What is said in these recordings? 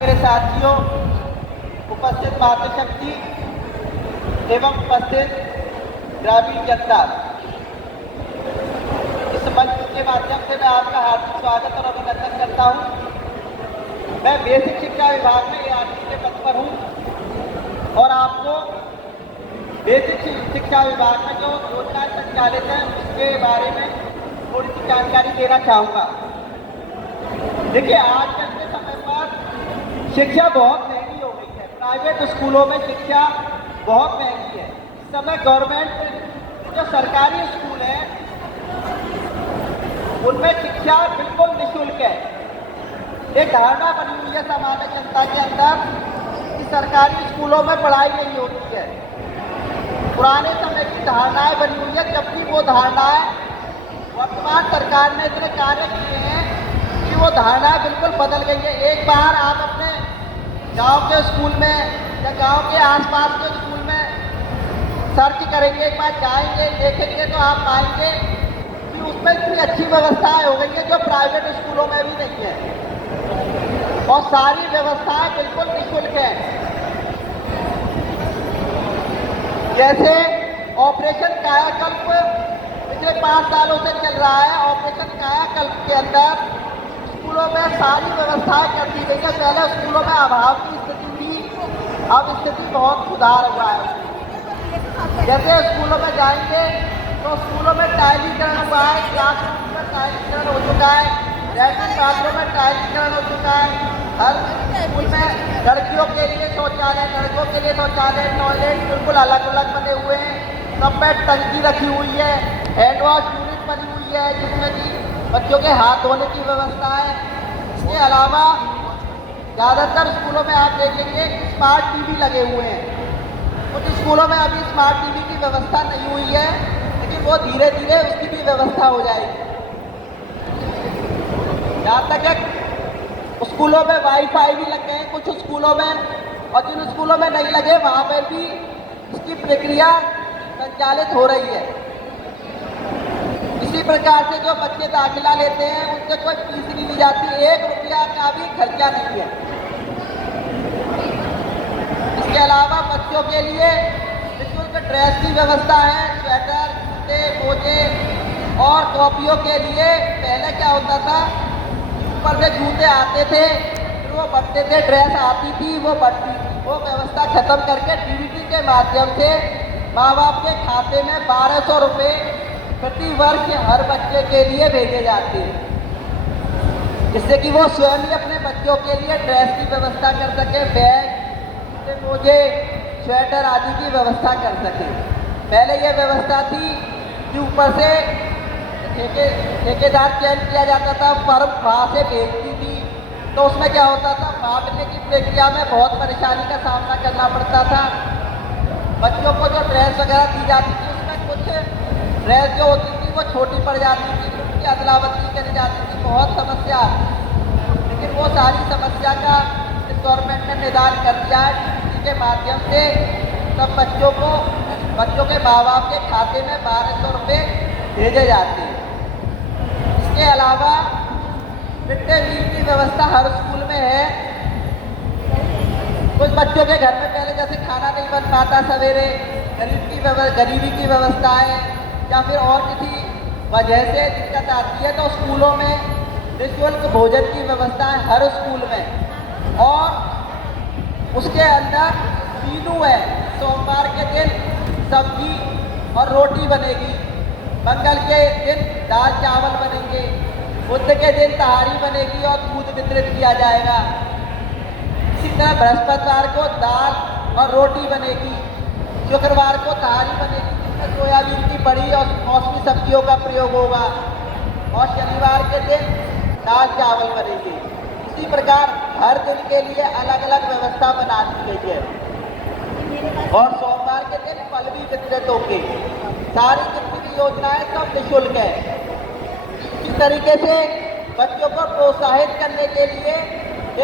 मेरे साथियों, उपस्थित मातृशक्ति एवं उपस्थित ग्रामीण जनता, इस मंच के माध्यम से मैं आपका हार्दिक स्वागत और अभिनंदन करता हूं। मैं बेसिक शिक्षा विभाग में ART के पद पर हूं और आपको बेसिक शिक्षा विभाग में जो योजनाएं संचालित हैं उसके बारे में थोड़ी सी जानकारी देना चाहूँगा। देखिए, आजकल के समय पर शिक्षा बहुत महंगी हो गई है। प्राइवेट स्कूलों में शिक्षा बहुत महंगी है। इस समय गवर्नमेंट जो सरकारी स्कूल है उनमें शिक्षा बिल्कुल निःशुल्क है। एक धारणा बनी हुई है सामान्य जनता के अंदर कि सरकारी स्कूलों में पढ़ाई नहीं होती है। पुराने समय की धारणाएं बनी हुई है, जबकि वो धारणाएं वर्तमान सरकार ने इतने कार्य किए हैं कि वो धारणाएं बिल्कुल बदल गई है। एक बार आप अपने गांव के स्कूल में या गांव के आसपास के स्कूल में सर्च करेंगे, एक बार जाएंगे देखेंगे तो आप पाएंगे कि उसमें इतनी अच्छी व्यवस्थाएं हो गई है जो प्राइवेट स्कूलों में भी नहीं है, और सारी व्यवस्थाएं बिल्कुल निःशुल्क है। जैसे ऑपरेशन कायाकल्प पिछले 5 सालों से चल रहा है। ऑपरेशन कायाकल्प के अंदर स्कूलों में सारी व्यवस्थाएं कर दी गई है। पहले स्कूलों में अभाव की स्थिति थी, अब स्थिति बहुत सुधार हुआ है। जैसे स्कूलों में जाएंगे तो स्कूलों में टाइलीकरण हुआ है, क्लासरूम में टाइलीकरण हो चुका है, लैट्रिन बाथरूम में टाइलीकरण हो चुका है। हर स्कूल में लड़कियों के लिए शौचालय, लड़कों के लिए शौचालय, टॉयलेट बिल्कुल अलग अलग बने हुए हैं। सब में टंकी रखी हुई है, हैंड वॉश यूनिट बनी हुई है जिसमें कि बच्चों के हाथ धोने की व्यवस्था है। इसके अलावा ज़्यादातर स्कूलों में आप देखेंगे स्मार्ट टीवी लगे हुए हैं। कुछ स्कूलों में अभी स्मार्ट टीवी की व्यवस्था नहीं हुई है, लेकिन वो धीरे धीरे उसकी भी व्यवस्था हो जाएगी। जहाँ तक स्कूलों में वाईफाई भी लग गए हैं कुछ स्कूलों में, और जिन स्कूलों में नहीं लगे वहाँ पर भी इसकी प्रक्रिया संचालित हो रही है। इसी प्रकार से जो बच्चे दाखिला लेते हैं उनसे कोई फीस नहीं ली जाती, 1 रुपया का भी खर्चा नहीं है। इसके अलावा बच्चों के लिए निःशुल्क ड्रेस की व्यवस्था है, स्वेटर, जूते, मोजे और कॉपियों के लिए पहले क्या होता था, ऊपर से जूते आते थे, फिर वो बढ़ते थे, ड्रेस आती थी, वो बढ़ती थी। वो व्यवस्था खत्म करके DBT के माध्यम से माँ बाप के खाते में 1200 रुपये प्रति वर्ष हर बच्चे के लिए भेजे जाते हैं, जिससे कि वो स्वयं ही अपने बच्चों के लिए ड्रेस की व्यवस्था कर सके, बैग, मोजे, स्वेटर आदि की व्यवस्था कर सके। पहले ये व्यवस्था थी कि ऊपर से ठेकेदार चयन किया जाता था, फर्म वहाँ से भेजती थी, तो उसमें क्या होता था, बांटने की प्रक्रिया में बहुत परेशानी का सामना करना पड़ता था। बच्चों को जो ड्रेस वगैरह दी जाती थी उसमें कुछ ड्रेस जो होती थी वो छोटी पड़ जाती थी, उनकी अदला बदली करी जाती थी, बहुत समस्या। लेकिन वो सारी समस्या का इस गवर्नमेंट ने निदान कर दिया है। DBT के माध्यम से सब बच्चों के माँ बाप के खाते में 1200 रुपये भेजे जाते हैं। इसके अलावा मिड डे मील की व्यवस्था हर स्कूल में है। कुछ बच्चों के घर में पहले जैसे खाना नहीं बन पाता सवेरे, गरीबी की व्यवस्था है या फिर और किसी वजह से दिक्कत आती है, तो स्कूलों में निःशुल्क भोजन की व्यवस्था है हर स्कूल में। और उसके अंदर मेनू है, सोमवार के दिन सब्जी और रोटी बनेगी, मंगल के दिन दाल चावल बनेंगे, बुध के दिन तहारी बनेगी और दूध वितरित किया जाएगा। इसी तरह बृहस्पतिवार को दाल और रोटी बनेगी, शुक्रवार को तहारी बनेगी जिसमें सोयाबीन की बड़ी और मौसमी सब्जियों का प्रयोग होगा, और शनिवार के दिन दाल चावल बनेंगे। इसी प्रकार हर दिन के लिए अलग अलग व्यवस्था बना दी गई है, और सोमवार के दिन फल भी वितरित होंगे। सारी जितनी भी योजनाएं सब निःशुल्क है। इसी तरीके से बच्चों को प्रोत्साहित करने के लिए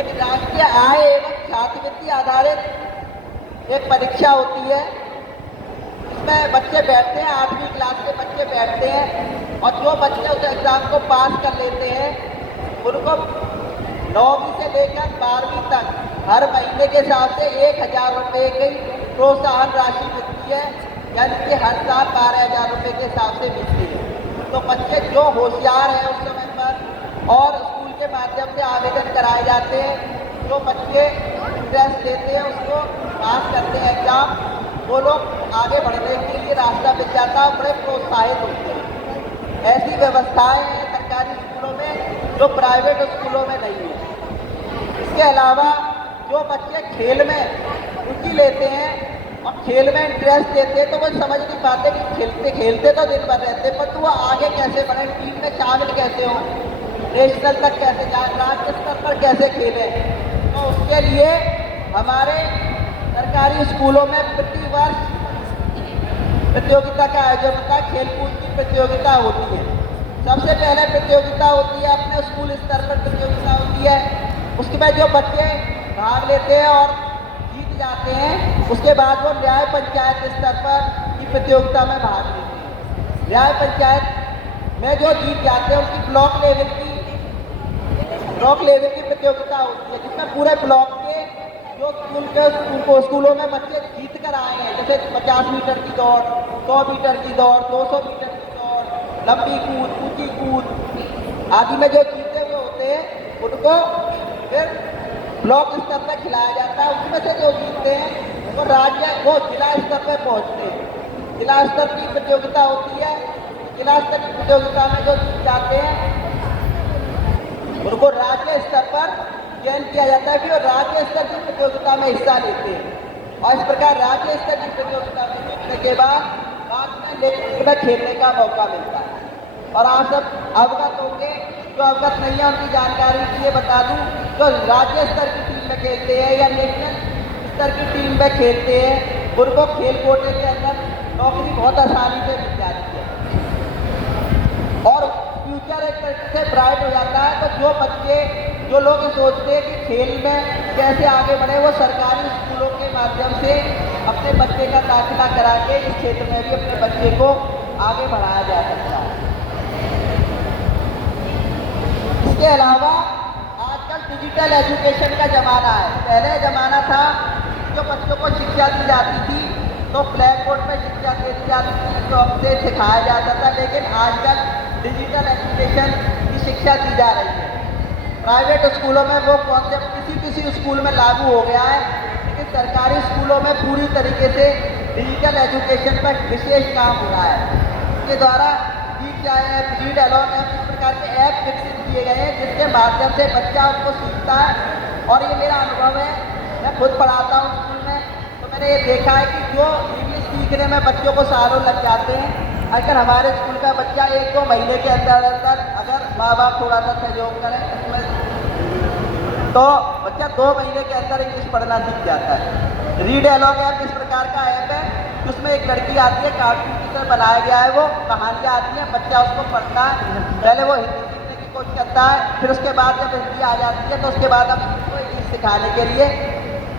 एक राष्ट्रीय आय एवं छात्रवृत्ति आधारित एक परीक्षा होती है। इसमें बच्चे बैठते हैं, 8वीं क्लास के बच्चे बैठते हैं, और जो बच्चे उस एग्ज़ाम को पास कर लेते हैं उनको 9वीं से लेकर 12वीं तक हर महीने के हिसाब से 1,000 रुपये की प्रोत्साहन राशि मिलती है, यानी कि हर साल 12,000 रुपये के हिसाब से मिलती है। तो बच्चे जो होशियार हैं उस समय पर और स्कूल के माध्यम से आवेदन कराए जाते हैं, जो बच्चे इंटरेस्ट लेते हैं उसको पास करते हैं एग्जाम, वो लोग आगे बढ़ने के लिए रास्ता मिल जाता है, बड़े प्रोत्साहित होते हैं। ऐसी व्यवस्थाएं हैं सरकारी स्कूलों में जो प्राइवेट स्कूलों में नहीं है। इसके अलावा जो बच्चे खेल में रुचि लेते हैं और खेल में इंटरेस्ट लेते हैं, तो वो समझ नहीं पाते कि खेलते खेलते तो दिन भर रहते, पर वो आगे कैसे बढ़े, टीम में शामिल कैसे हों, नेशनल तक कैसे जाए, राज्य स्तर पर कैसे खेलें। तो उसके लिए हमारे सरकारी स्कूलों में प्रतिवर्ष प्रतियोगिता का आयोजन होता है, खेलकूद की प्रतियोगिता होती है। सबसे पहले प्रतियोगिता होती है अपने स्कूल स्तर पर प्रतियोगिता होती है, उसके बाद जो बच्चे भाग लेते हैं और जीत जाते हैं, उसके बाद वो न्याय पंचायत स्तर पर की प्रतियोगिता में भाग लेते हैं। न्याय पंचायत में जो जीत जाते हैं उनकी ब्लॉक लेवल की प्रतियोगिता होती है, जिसमें पूरे ब्लॉक के जो स्कूलों में बच्चे जीत कर आए हैं, जैसे 50 मीटर की दौड़, 100 मीटर की दौड़, 200 मीटर की दौड़, लंबी कूद, ऊंची कूद आदि में जो जीते हुए होते हैं उनको फिर ब्लॉक स्तर पर खिलाया जाता है। उसमें से जो जीतते हैं वो जिला स्तर पर पहुंचते हैं। जिला स्तर की प्रतियोगिता होती है, जिला स्तर की प्रतियोगिता में जो जीत जाते हैं उनको राज्य स्तर पर चयन किया जाता है कि वो राज्य स्तर की प्रतियोगिता में हिस्सा लेते हैं, और इस प्रकार राज्य स्तर की प्रतियोगिता में जीतने के बाद में नेशनल में खेलने का मौका मिलता है। और आप सब अवगत होंगे, जो अवगत नहीं है उनकी जानकारी के लिए बता दूं, जो राज्य स्तर की टीम में खेलते हैं या नेशनल स्तर की टीम में खेलते हैं, उनको खेल कोटे के अंदर नौकरी बहुत आसानी से मिल जाती है और फ्यूचर एक तरीके से ब्राइट हो जाता है। तो जो लोग सोचते हैं कि खेल में कैसे आगे बढ़े, वो सरकारी स्कूलों के माध्यम से अपने बच्चे का दाखिला करा के इस क्षेत्र में भी अपने बच्चे को आगे बढ़ाया जा सकता है। इसके अलावा आजकल डिजिटल एजुकेशन का ज़माना है। पहले ज़माना था जो बच्चों को शिक्षा दी जाती थी तो ब्लैक बोर्ड पर शिक्षा दे दी जाती थी, तो हमसे सिखाया जाता था, लेकिन आजकल डिजिटल एजुकेशन की शिक्षा दी जा रही है। प्राइवेट स्कूलों में वो कॉन्सेप्ट किसी स्कूल में लागू हो गया है, लेकिन सरकारी स्कूलों में पूरी तरीके से डिजिटल एजुकेशन पर विशेष काम हो रहा है। इसके द्वारा दीक्षा ऐप, रीड अलॉन्ग ऐप, इस प्रकार के ऐप विकसित किए गए हैं जिसके माध्यम से बच्चा उनको सीखता है। और ये मेरा अनुभव है, मैं खुद पढ़ाता हूँ स्कूल में, तो मैंने ये देखा है कि जो इंग्लिश सीखने में बच्चों को सालों लग जाते हैं, अगर हमारे स्कूल का बच्चा 1-2 महीने के अंदर अगर माँ बाप थोड़ा सा सहयोग करें तो बच्चा 2 महीने के अंदर इंग्लिश पढ़ना सीख जाता है। रीड अलॉन्ग ऐप इस प्रकार का ऐप है, उसमें एक लड़की आती है, कार्टून की तरह बनाया गया है, वो कहानियाँ आती हैं, बच्चा उसको पढ़ता है। पहले वो हिंदी सीखने की कोशिश करता है, फिर उसके बाद जब हिंदी आ जाती है तो उसके बाद हम उसको इंग्लिश सिखाने के लिए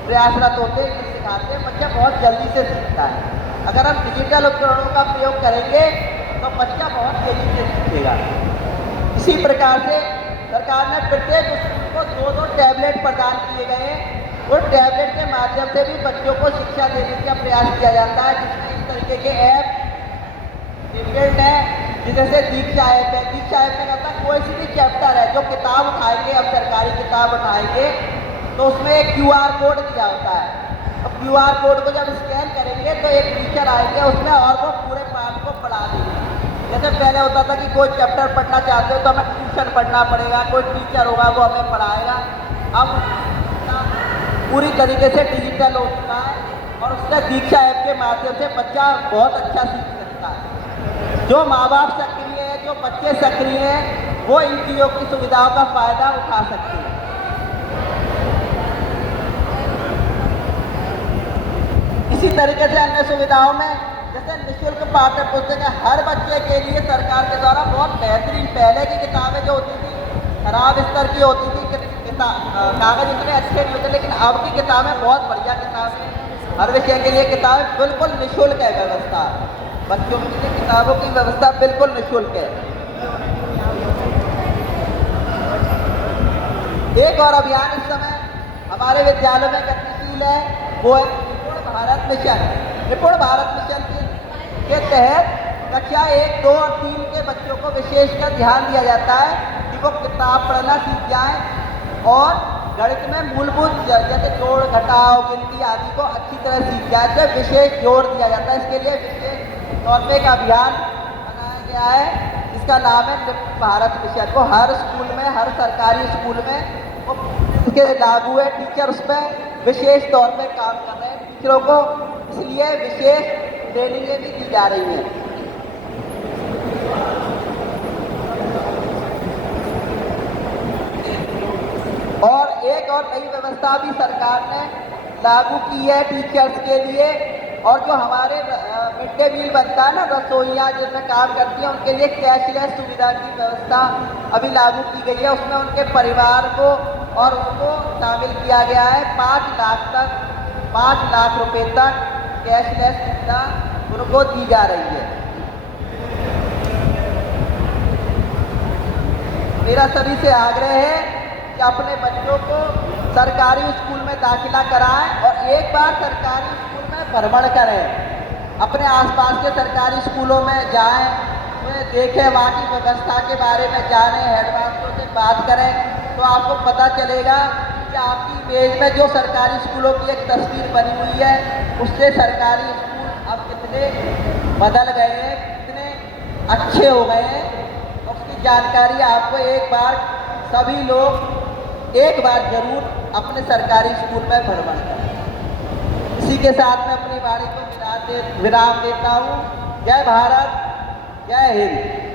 प्रयासरत होते हैं, इंग्लिश सिखाते हैं। बच्चा बहुत जल्दी से सीखता है। अगर हम डिजिटल उपकरणों का प्रयोग करेंगे तो बच्चा बहुत तेजी से सीखेगा। इसी प्रकार से सरकार ने प्रत्येक स्कूल को 2-2 टैबलेट प्रदान किए गए हैं। और टैबलेट के माध्यम से भी बच्चों को शिक्षा देने का प्रयास किया जाता है, जिसमें इस तरीके के ऐप डिफरेंट है, जैसे दीक्षा ऐप है। दीक्षा ऐप में कहता है कोई सी भी चैप्टर है, जो किताब उठाएंगे, अब सरकारी किताब उठाएंगे तो उसमें एक QR कोड दिया होता है। तो QR कोड को जब स्कैन करेंगे तो एक टीचर आएंगे, उसमें और वो पूरे पाठ को पढ़ा देंगे। जैसे पहले होता था कि कोई चैप्टर पढ़ना चाहते हो तो हमें ट्यूशन पढ़ना पड़ेगा, कोई टीचर होगा वो हमें पढ़ाएगा। अब पूरी तरीके से डिजिटल हो चुका है और उससे दीक्षा ऐप के माध्यम से बच्चा बहुत अच्छा सीख सकता है। जो माँ बाप सक्रिय है, जो बच्चे सक्रिय हैं, वो इन चीज़ों की सुविधाओं का फ़ायदा उठा सकते हैं। इसी तरीके से अन्य सुविधाओं में जैसे निःशुल्क पाठ्य पुस्तकें हर बच्चे के लिए सरकार के द्वारा बहुत बेहतरीन, पहले की किताबें जो होती थी खराब स्तर की होती थी, कागज इतने अच्छे नहीं होते, लेकिन अब की किताबें बहुत बढ़िया किताबें, हर विषय के लिए किताबें बिल्कुल निःशुल्क है व्यवस्था। बच्चों के लिए किताबों की व्यवस्था बिल्कुल निःशुल्क है। एक और अभियान इस समय हमारे विद्यालयों में गतिशील है वो है निपुण भारत मिशन। निपुण भारत मिशन के तहत कक्षा 1, 2 और 3 के बच्चों को विशेषकर ध्यान दिया जाता है कि वो किताब पढ़ना सीख जाएं और गणित में मूलभूत जैसे जोड़ घटाव गिनती आदि को अच्छी तरह सीख जाए, तो विशेष जोर दिया जाता है। इसके लिए विशेष तौर पे एक अभियान बनाया गया है, इसका नाम है निपुण भारत मिशन। वो हर स्कूल में, हर सरकारी स्कूल में वो इसके लागू है। टीचर उस पर विशेष तौर पे काम कर रहे हैं, टीचरों को इसलिए विशेष ट्रेनिंगें भी दी जा रही हैं। और एक और नई व्यवस्था भी सरकार ने लागू की है टीचर्स के लिए, और जो हमारे मिड डे मील बनता है ना, रसोइयाँ जिनमें काम करती हैं, उनके लिए कैशलेस सुविधा की व्यवस्था अभी लागू की गई है। उसमें उनके परिवार को और उनको शामिल किया गया है। 5 लाख रुपए तक कैशलेस सुविधा उनको दी जा रही है। मेरा सभी से आग्रह है कि अपने बच्चों को सरकारी स्कूल में दाखिला कराएं और एक बार सरकारी स्कूल में भ्रमण करें। अपने आसपास के सरकारी स्कूलों में जाएं, उन्हें देखें, वहाँ की व्यवस्था के बारे में जानें, हेडमास्टरों से बात करें, तो आपको पता चलेगा कि आपकी इमेज में जो सरकारी स्कूलों की एक तस्वीर बनी हुई है, उससे सरकारी स्कूल अब कितने बदल गए हैं, कितने अच्छे हो गए हैं, उसकी जानकारी आपको एक बार सभी लोग एक बार जरूर अपने सरकारी स्कूल में भ्रमण करें। इसी के साथ मैं अपनी वाणी को विराम देता हूँ। जय भारत, जय हिंद।